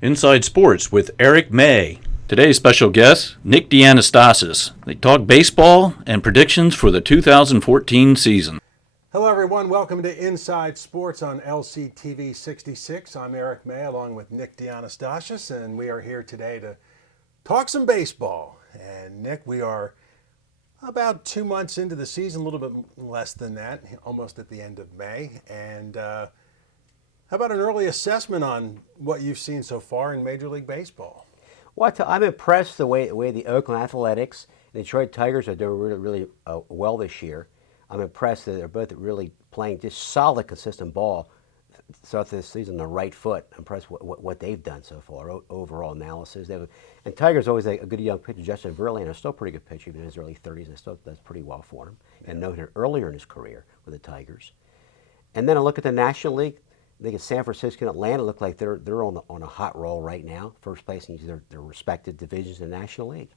Inside Sports with Eric May. Today's special guest, Nick Dianastasis. They talk baseball and predictions for the 2014 season. Hello, everyone. Welcome to Inside Sports on LCTV 66. I'm Eric May along with Nick Dianastasis, and we are here today to talk some baseball. And Nick, we are about 2 months into the season, a little bit less than that, almost at the end of May. And how about an early assessment on what you've seen so far in Major League Baseball? Well, I'm impressed the way the Oakland Athletics and Detroit Tigers are doing really well this year. I'm impressed that they're both really playing just solid, consistent ball throughout this season on the right foot. I'm impressed with what they've done so far, overall analysis. And Tigers always a good young pitcher, Justin Verlander, is still a pretty good pitcher, even in his early 30s, and still does pretty well for him. And noted earlier in his career with the Tigers. And then I look at the National League. I think San Francisco and Atlanta look like they're on a hot roll right now, first place in their respective divisions in the National League.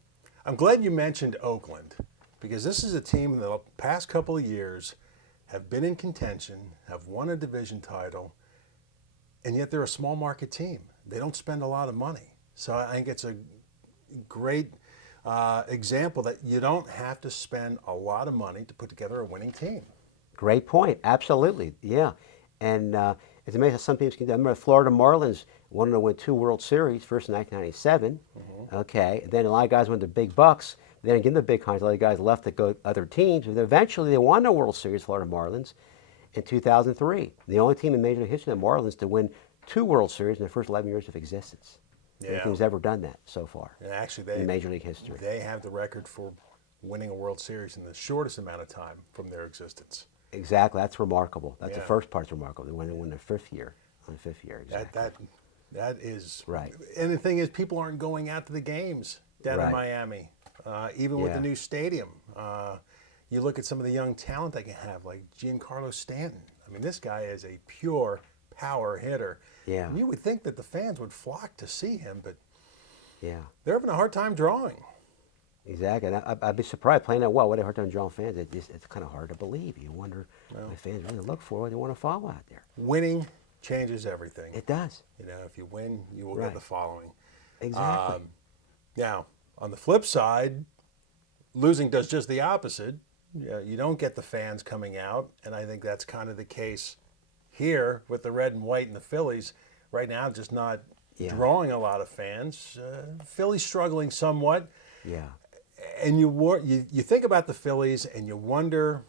I'm glad you mentioned Oakland, because this is a team in the past couple of years have been in contention, have won a division title, and yet they're a small market team. They don't spend a lot of money. So I think it's a great example that you don't have to spend a lot of money to put together a winning team. Great point. Absolutely. Yeah. And it's amazing how some teams can do. I remember the Florida Marlins wanted to win 2 World Series, first in 1997. Okay. And then a lot of guys went to big bucks. They didn't give them the big contracts. A lot of guys left to go to other teams. But eventually they won the World Series, Florida Marlins, in 2003. The only team in Major League history, the Marlins, to win 2 World Series in the first 11 years of existence. Yeah. No team's ever done that so far. And actually, in Major League history. They have the record for winning a World Series in the shortest amount of time from their existence. Exactly, that's remarkable. That's the first part's remarkable. When they win their fifth year, exactly. That is right. And the thing is, people aren't going out to the games down in Miami, even with the new stadium. You look at some of the young talent they can have, like Giancarlo Stanton. I mean, this guy is a pure power hitter. Yeah. And you would think that the fans would flock to see him, but they're having a hard time drawing. Exactly, and I'd be surprised playing that well. What a hard time drawing fans. It's kind of hard to believe. You wonder what fans really look for, what they want to follow out there. Winning changes everything. It does. You know, if you win, you will get the following. Exactly. Now, on the flip side, losing does just the opposite. You don't get the fans coming out, and I think that's kind of the case here with the red and white and the Phillies. Right now, just not drawing a lot of fans. Phillies struggling somewhat. Yeah. And you think about the Phillies and you wonder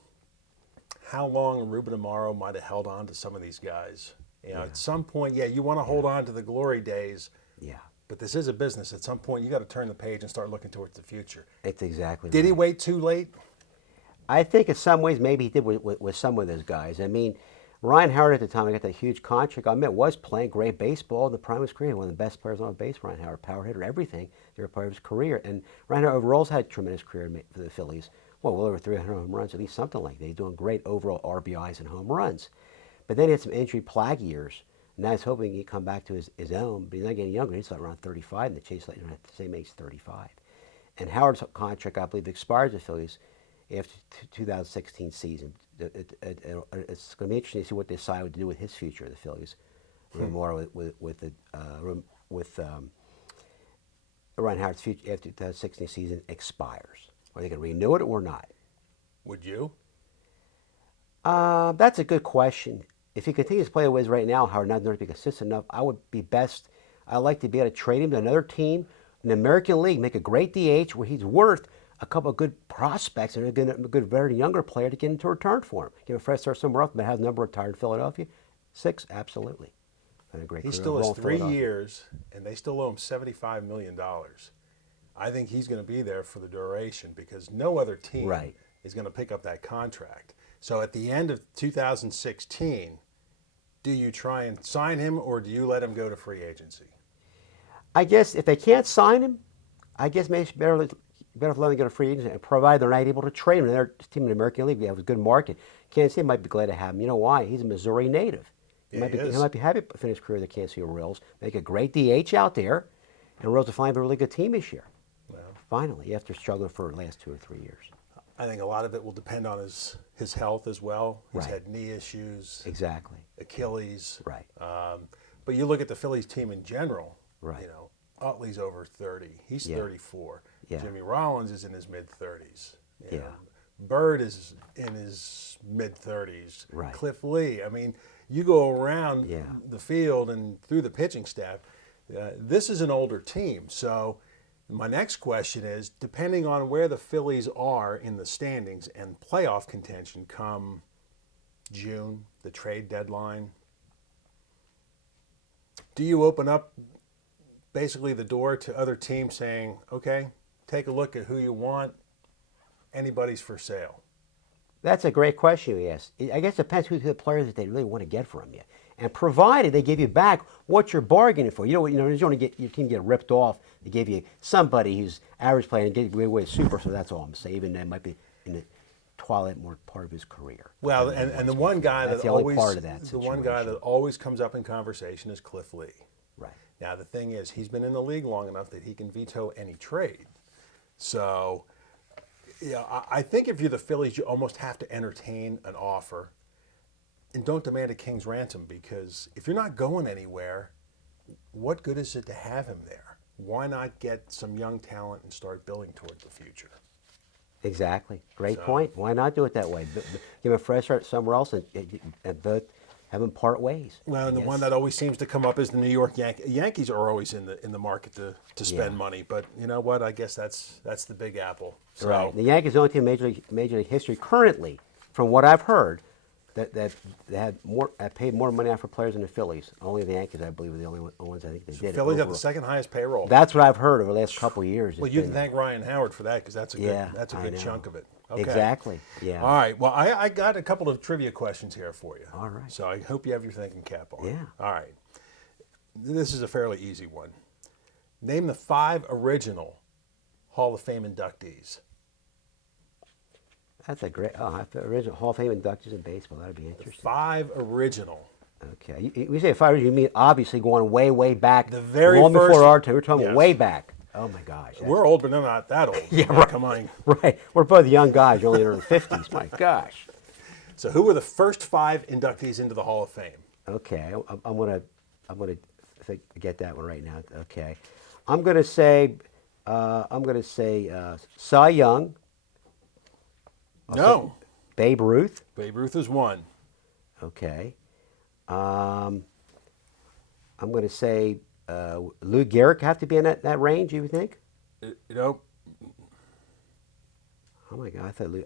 how long Ruben Amaro might have held on to some of these guys. You know, at some point, you want to hold on to the glory days. Yeah. But this is a business. At some point, you got to turn the page and start looking towards the future. It's exactly Did he wait too late? I think in some ways maybe he did with some of those guys. I mean, Ryan Howard at the time, I got that huge contract. I admit, was playing great baseball in the prime of his career. One of the best players on base, Ryan Howard, power hitter, everything. They were part of his career. And Ryan Howard overall's had a tremendous career for the Phillies. Well over 300 home runs, at least something like that. He's doing great overall RBIs and home runs. But then he had some injury plague years. And I was hoping he'd come back to his own, but he's not getting younger. He's like around 35, and the Chase at the same age, 35. And Howard's contract, I believe, expires with the Phillies after 2016 season. It's going to be interesting to see what they decide to do with his future, the Phillies. More with Ryan Howard's future after 2016 season expires. Are they going to renew it or not? Would you? That's a good question. If he continues to play the way he is right now, Howard not going to be consistent enough, I would be best. I'd like to be able to trade him to another team in the American League, make a great DH where he's worth a couple of good prospects and a good veteran younger player to get into return for him. Give him a fresh start somewhere else, but has a number retired in Philadelphia. 6, absolutely. And a great he still has 3 years, and they still owe him $75 million. I think he's going to be there for the duration because no other team is going to pick up that contract. So at the end of 2016, do you try and sign him or do you let him go to free agency? I guess if they can't sign him, I guess maybe it's better let him go to free agency, and provided they're not able to trade him. Their team in the American League, they have a good market. Kansas City might be glad to have him. You know why? He's a Missouri native. He might be happy to finish his career with the Kansas City Royals, make a great DH out there, and the Royals will finally have a really good team this year. Well, finally, after struggling for the last 2 or 3 years. I think a lot of it will depend on his health as well. He's had knee issues. Exactly. Achilles. Right. But you look at the Phillies team in general, Right. Utley's over 30. He's Yeah. 34. Yeah. Jimmy Rollins is in his mid-30s. Yeah. Bird is in his mid-30s. Right. Cliff Lee. I mean, you go around Yeah. the field and through the pitching staff, this is an older team. So my next question is, depending on where the Phillies are in the standings and playoff contention come June, the trade deadline, do you open up basically the door to other teams saying, okay, take a look at who you want, anybody's for sale? That's a great question you asked. I guess it depends who the players that they really want to get from you. And provided they give you back what you're bargaining for. You don't want to get your team get ripped off. They give you somebody who's average player and give away a super, so that's all I'm saying. Even that might be in the twilight more part of his career. Well, and the one guy That's that the only always part of that the one guy that situation. always comes up in conversation is Cliff Lee. Right. Now the thing is, he's been in the league long enough that he can veto any trade. So, I think if you're the Phillies, you almost have to entertain an offer, and don't demand a king's ransom, because if you're not going anywhere, what good is it to have him there? Why not get some young talent and start building toward the future? Exactly. Great point. Why not do it that way? Give him a fresh start somewhere else and both have them part ways. Well, and the one that always seems to come up is the New York Yankees. Yankees are always in the market to spend money, but you know what? I guess that's the Big Apple. So, Right. The Yankees are the only team in Major League history currently, from what I've heard, that had paid more money out for players than the Phillies. Only the Yankees, I believe, are the only ones I think they did. Phillies have the second highest payroll. That's what I've heard over the last couple of years. Well, you can thank Ryan Howard for that, because that's a good know. chunk of it. Okay. Exactly. Yeah. All right. Well, I got a couple of trivia questions here for you. All right. So I hope you have your thinking cap on. Yeah. All right. This is a fairly easy one. Name the 5 original Hall of Fame inductees. That's a great. Original Hall of Fame inductees in baseball. That'd be interesting. 5 original. Okay. You say 5 original, you mean obviously going way, way back. The very long first, before our time. We're talking yes. way back. Oh my gosh. We're old, but they're not that old. Yeah, right. Come on. Right. We're both young guys. You're only in our 50s. My gosh. So who were the first 5 inductees into the Hall of Fame? Okay. I'm gonna get that one right now. Okay. I'm gonna say Cy Young. No. Babe Ruth. Babe Ruth is 1. Okay. I'm going to say Lou Gehrig have to be in that range, you would think? Oh my God, I thought Lou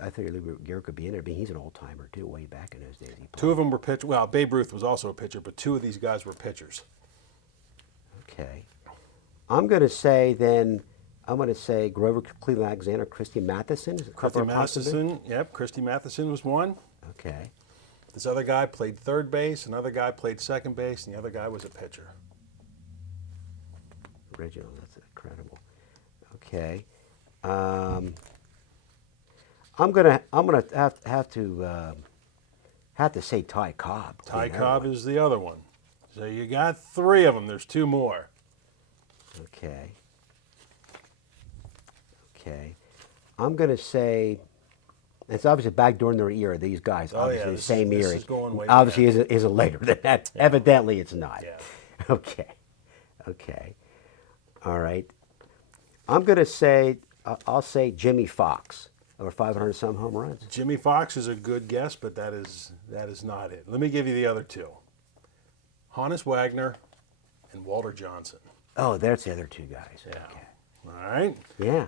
Gehrig could be in there. I mean, he's an old-timer, too, way back in those days. 2 of them were pitchers. Well, Babe Ruth was also a pitcher, but 2 of these guys were pitchers. Okay. I'm going to say Grover Cleveland Alexander, Christy Matheson. Christy Matheson, yep. Christy Matheson was 1. Okay. This other guy played third base, another guy played second base, and the other guy was a pitcher. Original, that's incredible. Okay. I'm gonna have to say Ty Cobb. Ty Cobb is the other one. So you got 3 of them. There's 2 more. Okay. Okay. I'm gonna say. It's obviously back during their era. These guys, obviously the same era. This is going way obviously, back. isn't later than that. Yeah. Evidently, it's not. Yeah. Okay. Okay. All right. I'm going to say, I'll say Jimmy Fox, over 500 some home runs. Jimmy Fox is a good guess, but that is not it. Let me give you the other 2. Honus Wagner and Walter Johnson. Oh, there's the other 2 guys. Yeah. Okay. All right. Yeah.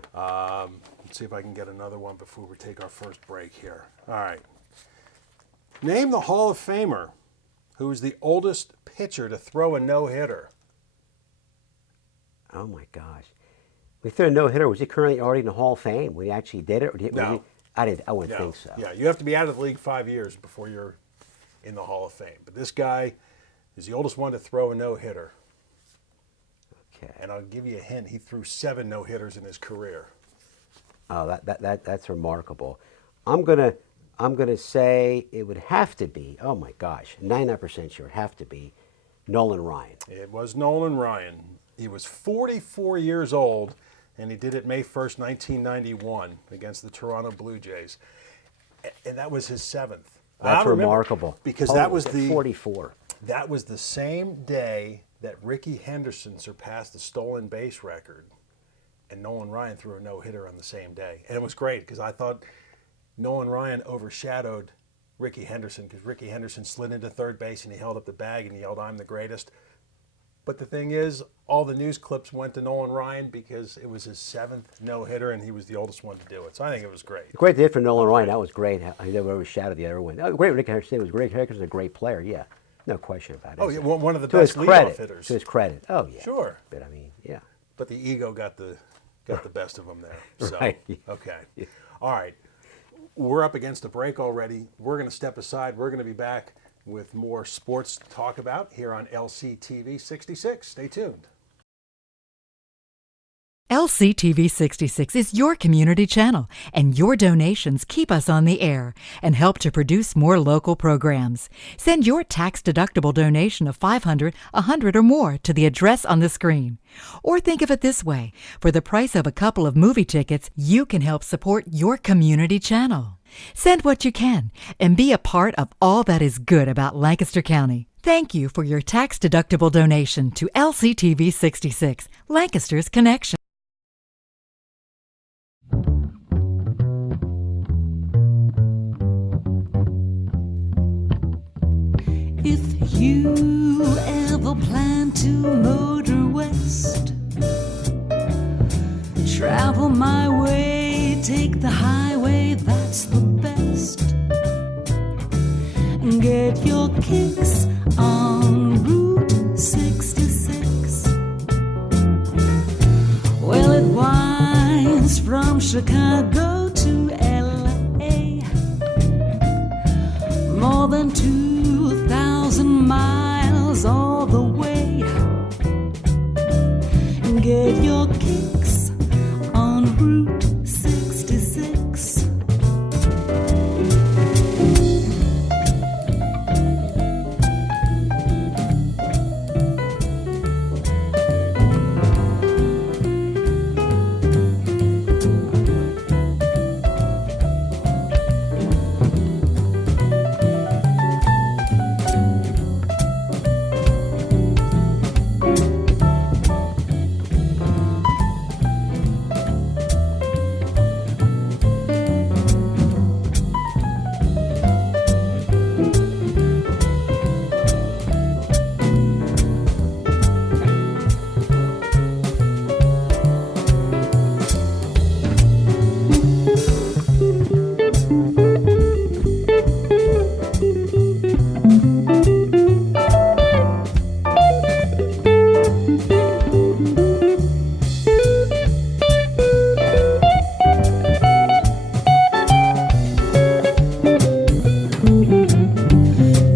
Let's see if I can get another one before we take our first break here. All right. Name the Hall of Famer who is the oldest pitcher to throw a no-hitter. Oh my gosh. We threw a no-hitter. Was he currently already in the Hall of Fame when he actually did it? Or No. I wouldn't think so. Yeah, you have to be out of the league 5 years before you're in the Hall of Fame. But this guy is the oldest one to throw a no-hitter. Okay. And I'll give you a hint. He threw 7 no-hitters in his career. Oh, that's remarkable. I'm gonna say it would have to be. Oh my gosh, 99% sure, have to be Nolan Ryan. It was Nolan Ryan. He was 44 years old, and he did it May 1st, 1991, against the Toronto Blue Jays, and that was his 7th. That's remarkable. Because that was the 44. That was the same day that Ricky Henderson surpassed the stolen base record, and Nolan Ryan threw a no-hitter on the same day. And it was great because I thought Nolan Ryan overshadowed Ricky Henderson because Ricky Henderson slid into third base and he held up the bag and he yelled, "I'm the greatest." But the thing is, all the news clips went to Nolan Ryan because it was his 7th no-hitter and he was the oldest one to do it. So I think it was great. Great day for Nolan Ryan. That was great. He never overshadowed the other one. Oh, great, Rick Henderson was great. Henderson's a great player. Yeah, no question about it. Oh, yeah, one of the to his best leadoff credit. hitters. To his credit. Oh, yeah. Sure. But I mean, yeah. But the ego got the best of him there. So, Right. Okay. Yeah. All right. We're up against a break already. We're going to step aside. We're going to be back with more sports to talk about here on LCTV 66. Stay tuned. LCTV 66 is your community channel, and your donations keep us on the air and help to produce more local programs. Send your tax-deductible donation of $500, $100, or more to the address on the screen. Or think of it this way: for the price of a couple of movie tickets, you can help support your community channel. Send what you can and be a part of all that is good about Lancaster County. Thank you for your tax-deductible donation to LCTV 66, Lancaster's Connection. If you ever plan to motor west, travel my way, take the highway, that's the best. Get your kicks on Route 66. Well, it winds from Chicago to LA, more than 2,000 miles all the way. Get your kicks on Route 66.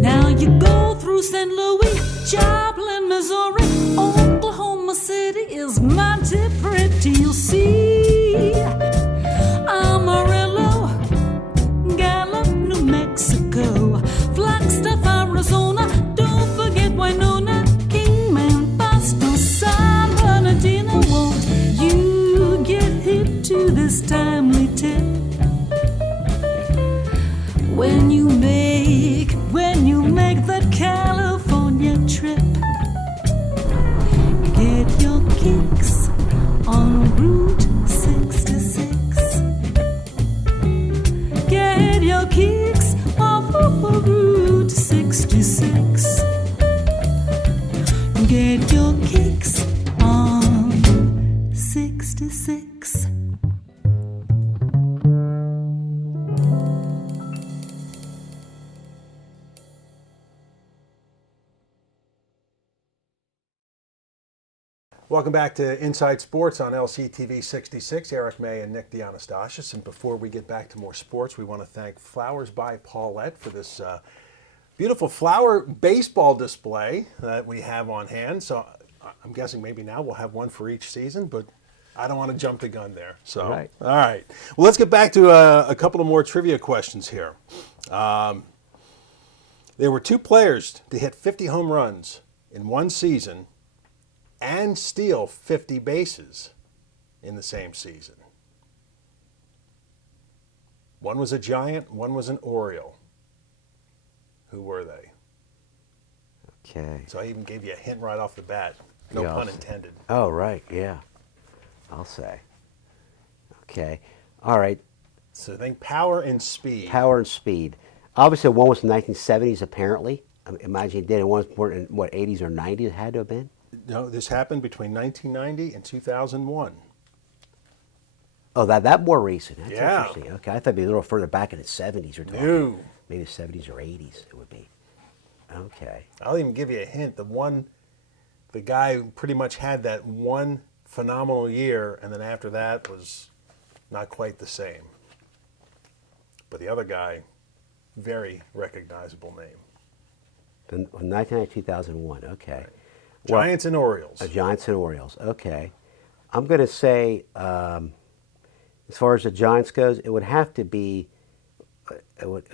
Now you go through St. Louis, Joplin, Missouri, Oklahoma City is mighty pretty. You'll see Amarillo, Gallup, New Mexico, Flagstaff, Arizona. Don't forget Winona, Kingman, Boston, San Bernardino. Won't you get hip to this timely tip? When you make that California trip, get your kicks on Route 66. Get your kicks off of Route 66. Get your kicks on 66. Welcome back to Inside Sports on LCTV 66. Eric May and Nick Dianastasis. And before we get back to more sports, we want to thank Flowers by Paulette for this beautiful flower baseball display that we have on hand. So I'm guessing maybe now we'll have one for each season, but I don't want to jump the gun there. So, All right. All right. Well, let's get back to a couple of more trivia questions here. There were 2 players to hit 50 home runs in one season and steal 50 bases in the same season. One was a Giant, one was an Oriole. Who were they? Okay. So I even gave you a hint right off the bat. No Yeah, pun I'll- intended. Oh, right. Yeah. I'll say. Okay. All right. So think power and speed. Power and speed. Obviously, one was in the 1970s, apparently. I imagine he did. And one was born in, what, 80s or 90s? It had to have been? No, this happened between 1990 and 2001. Oh, that more recent. That's Yeah. interesting. Okay. I thought it'd be a little further back in the 70s or talking. No. Maybe 70s or 80s it would be. Okay. I'll even give you a hint. The guy pretty much had that one phenomenal year, and then after that was not quite the same. But the other guy, very recognizable name. From 1990 2001. Okay. Giants and Orioles. Giants and Orioles. Okay. I'm going to say, as far as the Giants goes, it would have to be. It would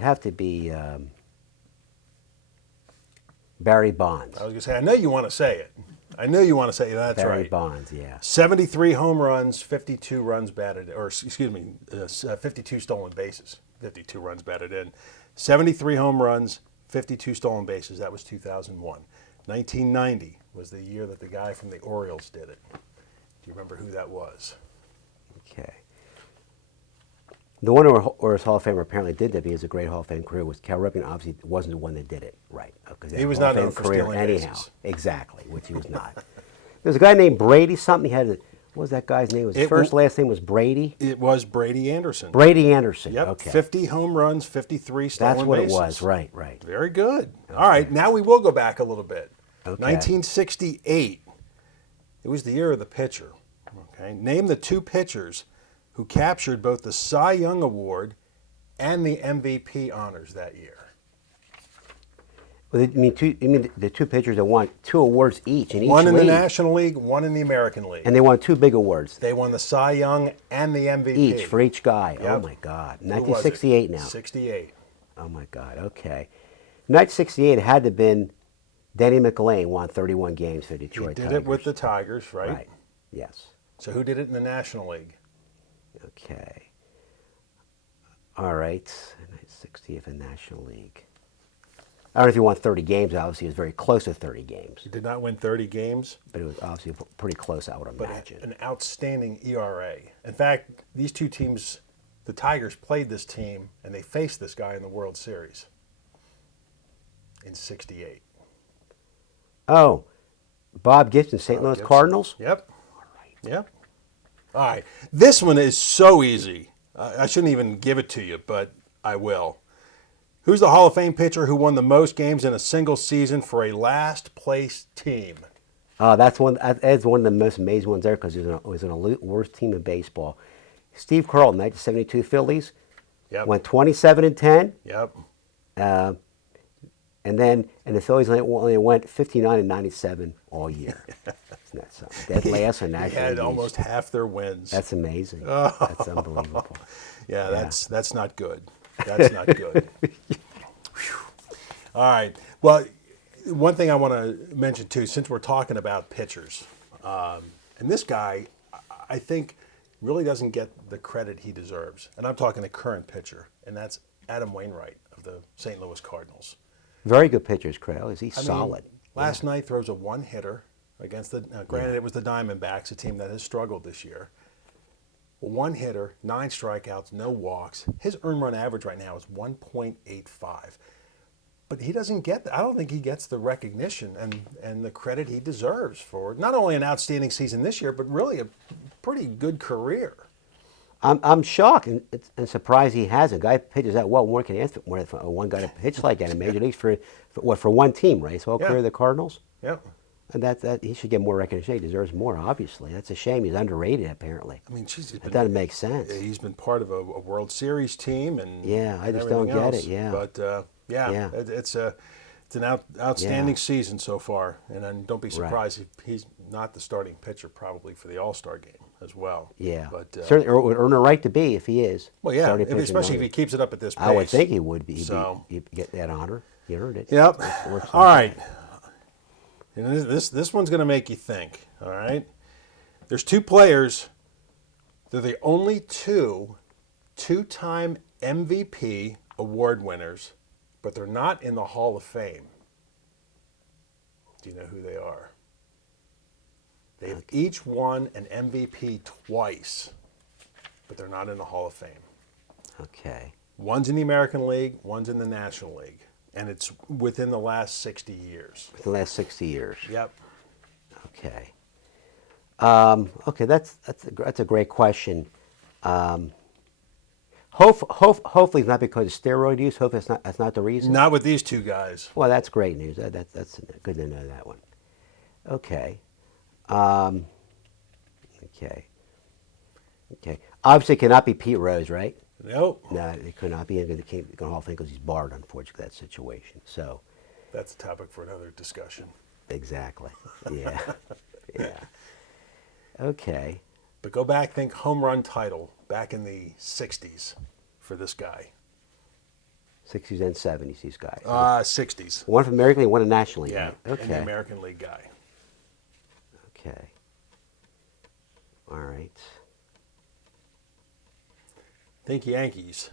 have to be Barry Bonds. I was going to say, I know you want to say it. I know you want to say it. That's Barry right. Bonds. Yeah. 73 home runs, 52 runs batted, or excuse me, 52 stolen bases. 52 runs batted in. 73 home runs, 52 stolen bases. That was 2001. 1990 was the year that the guy from the Orioles did it. Do you remember who that was? Okay. The one where his Hall of Famer apparently did that, he has a great Hall of Fame career, was Cal Ripken. Obviously, wasn't the one that did it, right? He was not known for stealing bases. Exactly, which he was not. There's a guy named Brady something. He had what was that guy's name? His last name was Brady. It was Brady Anderson. Brady Anderson. Yep. Okay. 50 home runs, 53 stolen That's what bases. it was. Right. Right. Very good. All right, now we will go back a little bit. Okay. 1968. It was the year of the pitcher. Okay. Name the two pitchers who captured both the Cy Young Award and the MVP honors that year. Well, you mean the two pitchers that won 2 awards each in each One in the league? National League, one in the American League. And they won 2 big awards They won the Cy Young and the MVP. each for each guy. Oh Yep. my God! Who was it? 1968 now. 68. Oh my God. Okay. 1968 it had to have been Denny McLean won 31 games for He Detroit did Tigers. it with the Tigers, right? Right. Yes. So who did it in the National League? Okay. All right. 60th in National League. I don't know if he won 30 games. Obviously, he was very close to 30 games, He did not win 30 games, but it was obviously pretty close, I would but imagine. an outstanding ERA. In fact, these two teams, the Tigers played this team, and they faced this guy in the World Series in 68. Oh, Bob Gibson, St. Louis Gibson. Cardinals. Yep. Yep. All right. This one is so easy. I shouldn't even give it to you, but I will. Who's the Hall of Fame pitcher who won the most games in a single season for a last place team? That's one. That's one of the most amazing ones there because it was an worst team in baseball. Steve Carlton, 1972 Phillies, Yep. went 27-10, Yep. and the Phillies only went 59-97 all year. Isn't that something? Dead last in He National had League. almost half their wins. That's amazing. That's unbelievable. Yeah, that's not good. That's not good. Whew. All right. Well, one thing I want to mention too, since we're talking about pitchers, and this guy, I think, really doesn't get the credit he deserves. And I'm talking the current pitcher, and that's Adam Wainwright of the St. Louis Cardinals. Very good pitchers, Creel. He's I mean, solid. Last night throws a one-hitter against the. Granted, it was the Diamondbacks, a team that has struggled this year. One hitter, 9 strikeouts, no walks. His earned run average right now is 1.85. But he doesn't get. I don't think he gets the recognition and the credit he deserves for not only an outstanding season this year, but really a pretty good career. I'm shocked and surprised he hasn't. Guy pitches that well. One can ask for one guy to pitch like that in Major Leagues for one team, right? So Yeah. career of the Cardinals. Yep. And that he should get more recognition. He deserves more, obviously. That's a shame. He's underrated, apparently. I mean, geez, That doesn't make sense. He's been part of a World Series team, and Yeah, I and just don't everything get else. it, yeah. But Yeah. it's an outstanding season so far, and then don't be surprised if he's not the starting pitcher probably for the All-Star game as well. Yeah. But Certainly would earn a right to be if he is. well, yeah, starting pitcher especially if nominee. he keeps it up at this pace. I would think he would be. So- He'd get that honor. He earned it. Yep. Works All like right. And this one's going to make you think. All right. There's 2 players. They're the only 2-time MVP award winners, but they're not in the Hall of Fame. Do you know who they are? They've each won an MVP twice, but they're not in the Hall of Fame. Okay. One's in the American League, one's in the National League, and it's within the last 60 years. The last 60 years. Yep. Okay. Okay, that's a great question. Hopefully it's not because of steroid use. Hopefully that's not the reason. Not with these two guys. Well, that's great news. That's good to know that one. Okay. Okay. Obviously, it cannot be Pete Rose, right? Nope. No, it could not be. He can't go Hall of Fame because he's barred, unfortunately, that situation. So. That's a topic for another discussion. Exactly. Yeah. Yeah. Okay. But go back, think home run title back in the 60s for this guy. 60s and 70s, these guys. 60s. One from American League, one in National League. Yeah, Right? and the Okay. American League guy. Okay. All right. Think Yankees.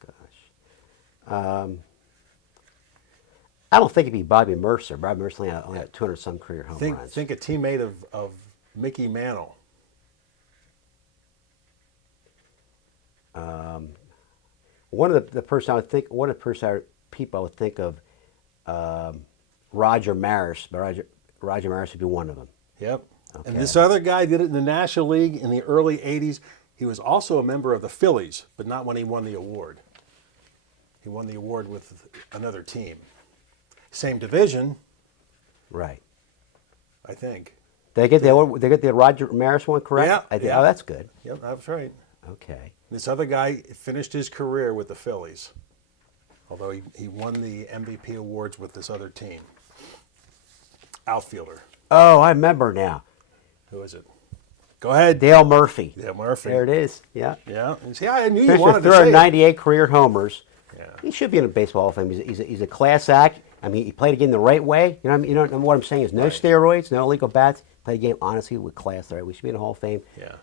Gosh. I don't think it'd be Bobby Mercer. Bobby Mercer only had 200-some career home runs. Think a teammate of Mickey Mantle. One of the person I would think, people I would think of, Roger Maris. But Roger Maris would be one of them. Yep. Okay. And this other guy did it in the National League in the early 80s. He was also a member of the Phillies, but not when he won the award. He won the award with another team. Same division, Right. I think. Did they get the Roger Maris one correct? Yeah, I did. yeah. Oh, that's good. Yep, that's right. Okay. This other guy finished his career with the Phillies, although he won the MVP awards with this other team. Outfielder. Oh, I remember now. Who is it? Go ahead. Dale Murphy. Dale Murphy. There it is. Yeah. Yeah. See, I knew you Finished wanted with to say it. 398 career homers. Yeah. He should be in the Baseball Hall of Fame. He's a class act. I mean, he played a game the right way. You know what I'm saying is no Right. steroids, no illegal bats. Played a game honestly with class. The right way. He should be in the Hall of Fame. Yeah.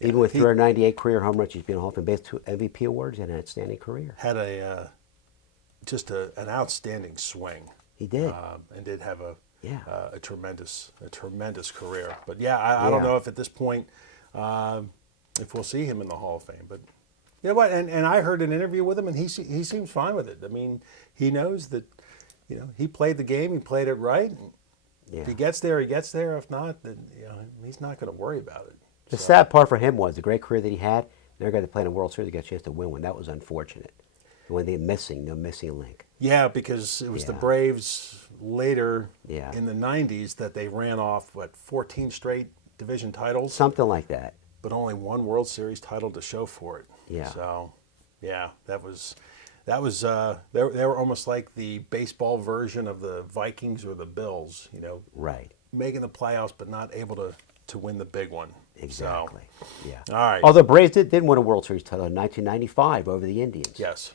Even with 398 career home runs, he should be in the Hall of Fame. Based 2 MVP awards and an outstanding career. Had just an outstanding swing. He did. And did have Yeah. a tremendous career. But yeah, I don't Yeah. know if at this point if we'll see him in the Hall of Fame. But you know what? And I heard an interview with him, and he seems fine with it. I mean, he knows that he played the game, he played it right. Yeah. If he gets there, he gets there. If not, then he's not going to worry about it. The sad part for him was the great career that he had. Never got to play in a World Series to get a chance to win one. That was unfortunate. When they missing link. Yeah, because it was the Yeah. Braves later Yeah. in the 90s that they ran off 14 straight division titles, Something like that. but only one World Series title to show for it. Yeah. So, yeah, that was they were almost like the baseball version of the Vikings or the Bills. Right. Making the playoffs but not able to win the big one. Exactly. So, Yeah. all right. Although Braves did win a World Series title in 1995 over the Indians. Yes.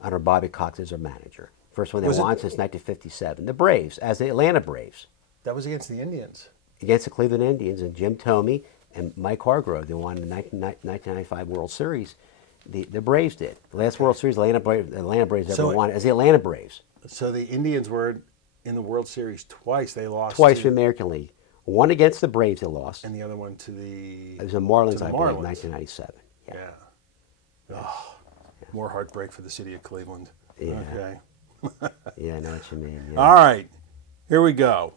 Under Bobby Cox as their manager. First one they Was it- won since 1957. The Braves, as the Atlanta Braves, That was against the Indians. against the Cleveland Indians, and Jim Thome and Mike Hargrove. They won the 1995 World Series. The Braves did. The last World Series Atlanta Braves ever So- won as the Atlanta Braves. So the Indians were in the World Series twice. They lost Twice to, for the American League. One against the Braves they lost. and the other one to the It was the Marlins, to the I believe, Marlins. 1997. Yeah. Yeah. Oh, more heartbreak for the city of Cleveland. Yeah. Okay. Yeah, I know what you mean. Yeah. All right. Here we go.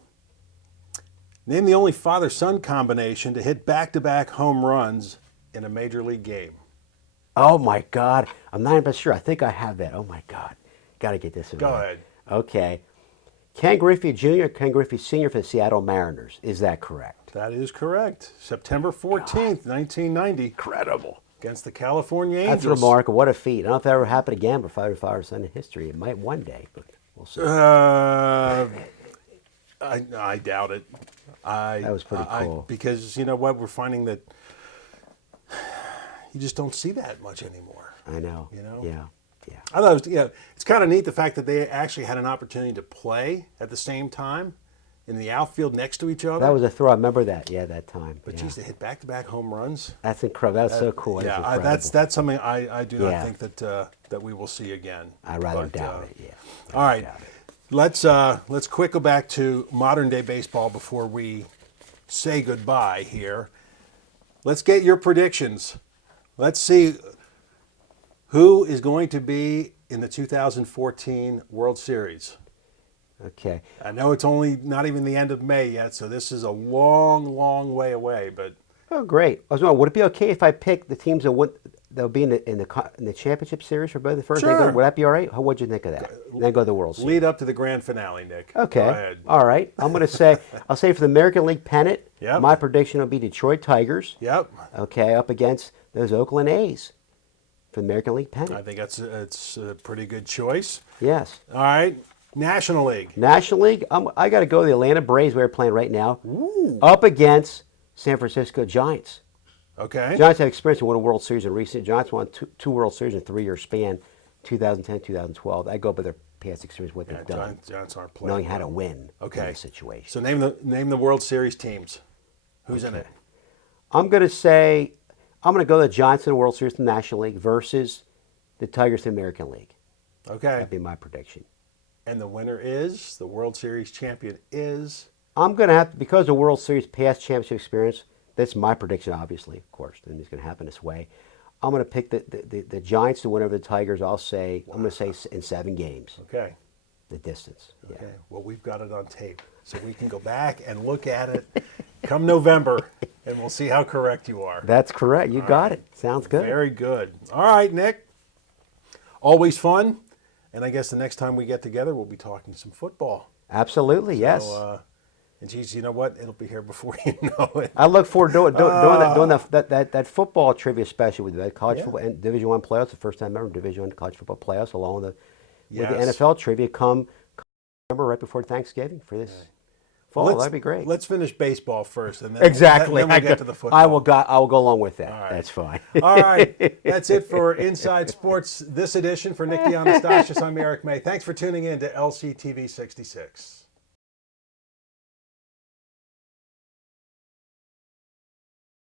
Name the only father-son combination to hit back-to-back home runs in a major league game. Oh my God. I'm not even sure. I think I have that. Oh my God. Got to get this in Go right. ahead. Okay. Ken Griffey Jr., Ken Griffey Sr. for the Seattle Mariners. Is that correct? That is correct. September 14th, 1990. Incredible. Against the California Angels. That's remarkable. What a feat. I don't know if that ever happened again for father son in history. It might one day, but we'll see. I doubt it. That was pretty cool. Because you know what? We're finding that you just don't see that much anymore. I know. You know? Yeah. Yeah. I thought it was, it's kind of neat the fact that they actually had an opportunity to play at the same time. in the outfield next to each other. That was a throw. I remember that. Yeah, that time. But yeah. geez, they hit back-to-back home runs. That's incredible. That's so cool. Yeah, That's that's something I do not Yeah. think that we will see again. I'd rather But, doubt it. Yeah. All right, let's quick go back to modern day baseball before we say goodbye here. Let's get your predictions. Let's see who is going to be in the 2014 World Series. Okay. I know it's only not even the end of May yet, so this is a long, long way away. But Oh, great. I was wondering, would it be okay if I pick the teams that'll be in the championship series for both the first? Sure. Would that be all right? What'd you think of that? Then go to the World Series. lead up to the grand finale, Nick. Go Okay. ahead. All right. I'm going to say, I'll say for the American League pennant, Yep. my prediction will be Detroit Tigers. Yep. Okay, up against those Oakland A's for the American League pennant. I think it's a pretty good choice. Yes. All right. National League. National League, I got to go to the Atlanta Braves. We're playing right now. Up against San Francisco Giants. Okay. Giants have experience in winning a World Series in recent. Giants won two World Series in a 3-year span, 2010, 2012. I go by their past experience, what they've done, Giants aren't playing. knowing how well. to win Okay. in this situation. So name the World Series teams. Who's in it? I'm going to go to the Giants in the World Series in the National League versus the Tigers in the American League. Okay. That'd be my prediction. And the winner is the World Series champion is. I'm going to have to, because the World Series past championship experience, that's my prediction, obviously, of course, and it's going to happen this way. I'm going to pick the Giants to win over the Tigers. I'm going to say in 7 games, Okay. the distance. Yeah. Okay. Well, we've got it on tape, so we can go back and look at it come November, and we'll see how correct you are. That's correct. You got it. Sounds good. Very good. All right, Nick. Always fun. And I guess the next time we get together, we'll be talking some football. Absolutely, yes. So, and geez, you know what? It'll be here before you know it. I look forward to doing that football trivia special with that college football and Division I playoffs. The first time ever Division I college football playoffs, along with the Yes. NFL trivia. Come November, right before Thanksgiving for this fall. Well, That'd be great. Let's finish baseball first, and then Exactly. Then we'll get to the football. I will go along with that. right. That's fine. All right, that's it for Inside Sports this edition. For Nick Dianastasis, I'm Eric May. Thanks for tuning in to LCTV 66.